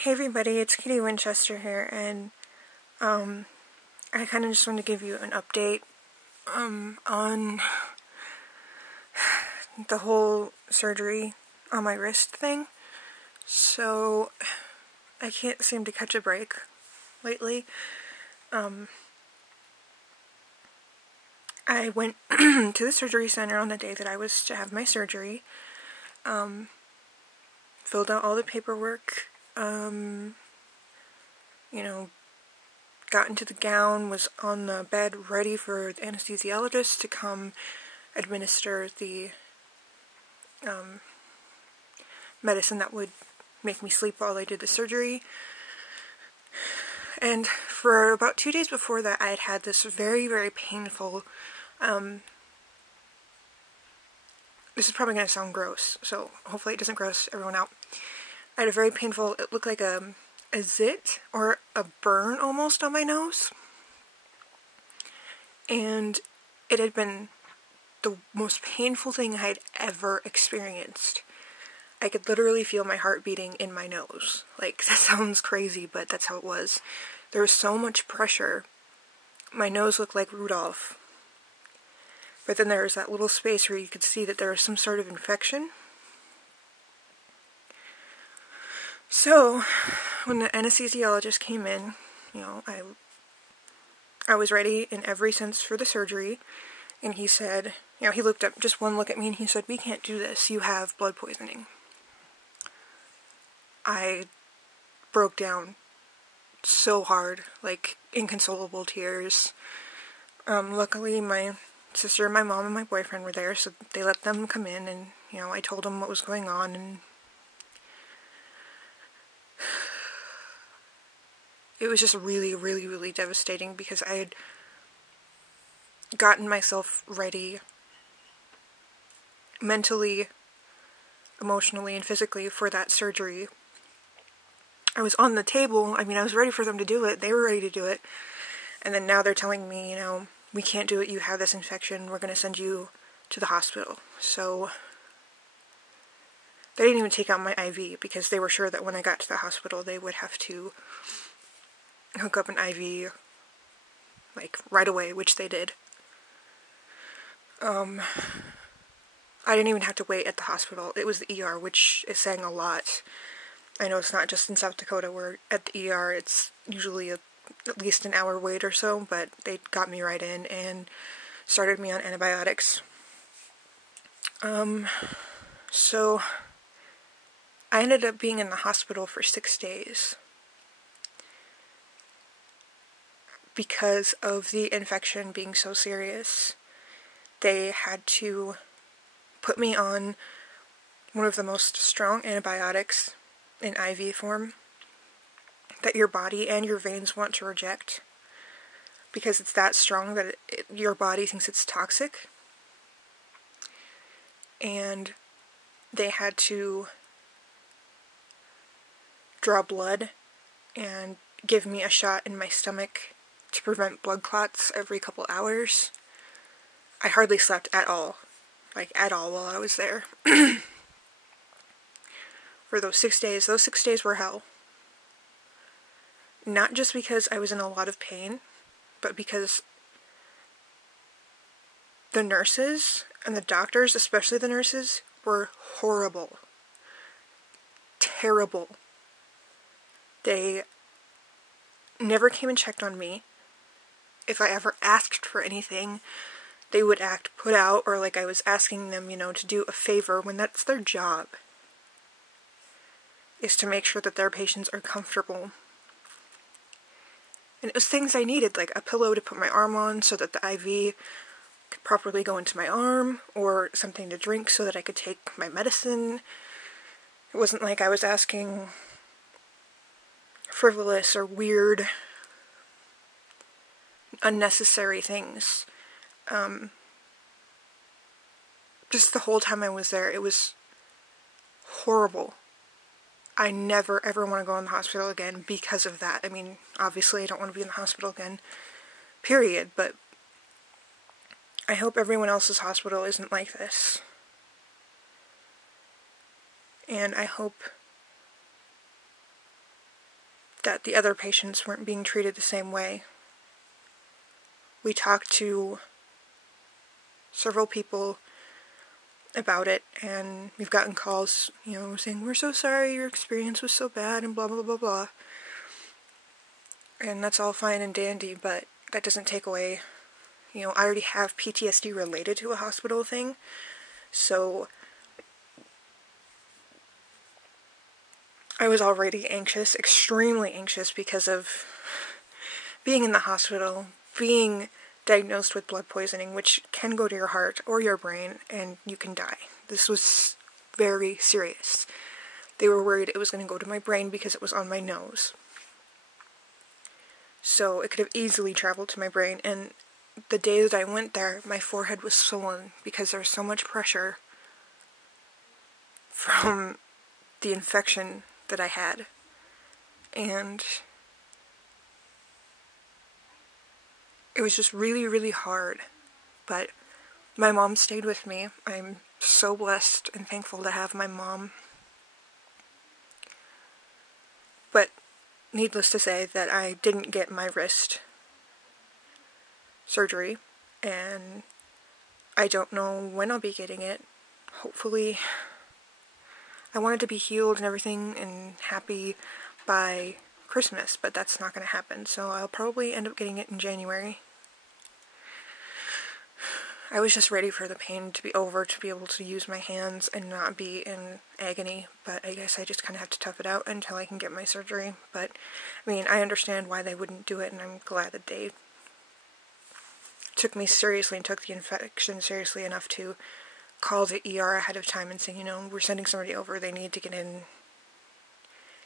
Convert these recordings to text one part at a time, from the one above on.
Hey everybody, it's Katie Winchester here, and I kind of just wanted to give you an update on the whole surgery on my wrist thing. So I can't seem to catch a break lately. I went to the surgery center on the day that I was to have my surgery, filled out all the paperwork, got into the gown, was on the bed ready for the anesthesiologist to come administer the medicine that would make me sleep while I did the surgery. And for about 2 days before that, I had this very, very painful, this is probably going to sound gross, so hopefully it doesn't gross everyone out. I had a very painful, it looked like a zit or a burn almost on my nose, and it had been the most painful thing I had ever experienced. I could literally feel my heart beating in my nose. Like, that sounds crazy, but that's how it was. There was so much pressure. My nose looked like Rudolph. But then there was that little space where you could see that there was some sort of infection. So, when the anesthesiologist came in, I was ready in every sense for the surgery, and he said, he looked up, just one look at me, and he said, "We can't do this, you have blood poisoning." I broke down so hard, like inconsolable tears. Luckily my sister, my mom, and my boyfriend were there, so they let them come in, and I told them what was going on, and it was just really, really, really devastating because I had gotten myself ready mentally, emotionally, and physically for that surgery. I was on the table. I was ready for them to do it. They were ready to do it. And then now they're telling me, we can't do it. You have this infection. We're going to send you to the hospital. So they didn't even take out my IV because they were sure that when I got to the hospital, they would have to hook up an IV, like, right away, which they did. I didn't even have to wait at the hospital. It was the ER, which is saying a lot. I know it's not just in South Dakota where at the ER it's usually at least an hour wait or so, but they got me right in and started me on antibiotics. So I ended up being in the hospital for 6 days because of the infection being so serious. They had to put me on one of the most strong antibiotics in IV form that your body and your veins want to reject because it's that strong that your body thinks it's toxic. And they had to draw blood and give me a shot in my stomach to prevent blood clots every couple hours. I hardly slept at all, while I was there. For those 6 days. Those 6 days were hell. Not just because I was in a lot of pain, but because the nurses and the doctors, especially the nurses, were horrible. Terrible. They never came and checked on me. If I ever asked for anything, they would act put out or like I was asking them, to do a favor when that's their job. Is to make sure that their patients are comfortable. And it was things I needed, like a pillow to put my arm on so that the IV could properly go into my arm, or something to drink so that I could take my medicine. It wasn't like I was asking frivolous or weird, unnecessary things. Just the whole time I was there, it was horrible. I never ever want to go in the hospital again because of that. Obviously I don't want to be in the hospital again, period, but I hope everyone else's hospital isn't like this. And I hope that the other patients weren't being treated the same way. We talked to several people about it, and we've gotten calls, saying, "We're so sorry, your experience was so bad," and blah blah blah blah. And that's all fine and dandy, but that doesn't take away, I already have PTSD related to a hospital thing, so I was already anxious, extremely anxious, because of being in the hospital, being diagnosed with blood poisoning, which can go to your heart or your brain, and you can die. This was very serious. They were worried it was going to go to my brain because it was on my nose. So it could have easily traveled to my brain, and the day that I went there, my forehead was swollen because there was so much pressure from the infection that I had. And it was just really, really hard. But my mom stayed with me. I'm so blessed and thankful to have my mom. But needless to say that I didn't get my wrist surgery, and I don't know when I'll be getting it. Hopefully, I wanted to be healed and everything and happy by Christmas, but that's not going to happen, so I'll probably end up getting it in January. I was just ready for the pain to be over, to be able to use my hands and not be in agony, but I guess I just kind of have to tough it out until I can get my surgery. But, I understand why they wouldn't do it, and I'm glad that they took me seriously and took the infection seriously enough to call the ER ahead of time and say, we're sending somebody over, they need to get in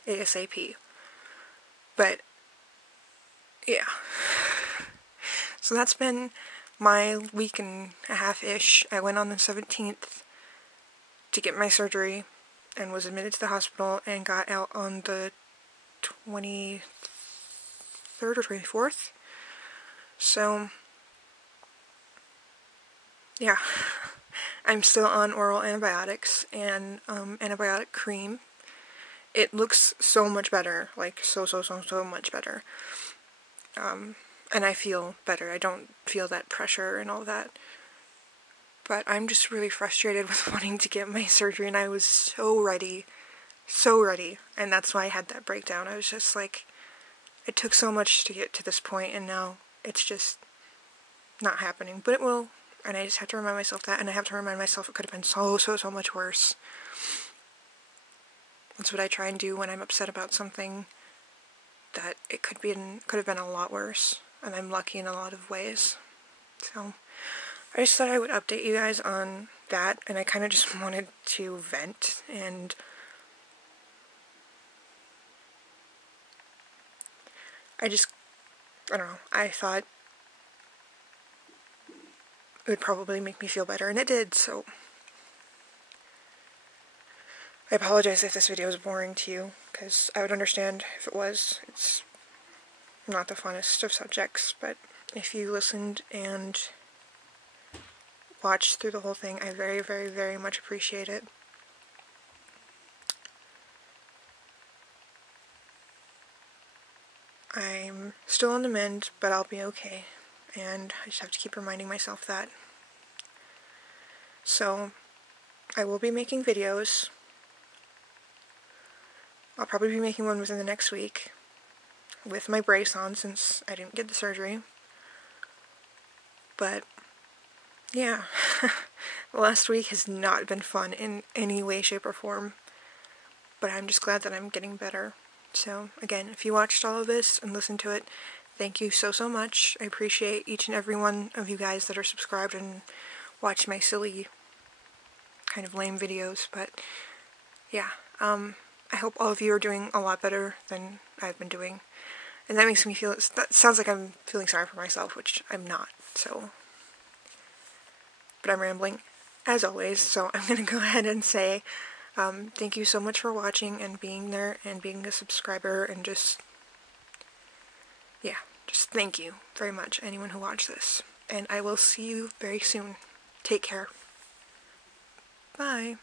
ASAP. But, yeah. So that's been my week and a half-ish. I went on the 17th to get my surgery and was admitted to the hospital and got out on the 23rd or 24th. So, yeah. I'm still on oral antibiotics and antibiotic cream. It looks so much better, like so much better. And I feel better. I don't feel that pressure and all that. But I'm just really frustrated with wanting to get my surgery, and I was so ready. And that's why I had that breakdown. I was just like, it took so much to get to this point, and now it's just not happening. But it will, and I just have to remind myself that, and I have to remind myself it could have been so much worse. That's what I try and do when I'm upset about something, that it could have been a lot worse. And I'm lucky in a lot of ways. So, I just thought I would update you guys on that, and I kind of just wanted to vent, and I don't know, I thought it would probably make me feel better, and it did, so I apologize if this video is boring to you, because I would understand if it was. It's not the funnest of subjects, but if you listened and watched through the whole thing, I very, very, very much appreciate it. I'm still on the mend, but I'll be okay, and I just have to keep reminding myself that. So, I will be making videos. I'll probably be making one within the next week, with my brace on since I didn't get the surgery. But, yeah, the last week has not been fun in any way, shape, or form, but I'm just glad that I'm getting better. So, again, if you watched all of this and listened to it, thank you so much. I appreciate each and every one of you guys that are subscribed and watch my silly, kind of lame videos, but, yeah, I hope all of you are doing a lot better than I've been doing. And that makes me feel, that sounds like I'm feeling sorry for myself, which I'm not, so. But I'm rambling, as always, so I'm going to go ahead and say, thank you so much for watching and being there and being a subscriber, and just thank you very much, anyone who watched this. And I will see you very soon. Take care. Bye.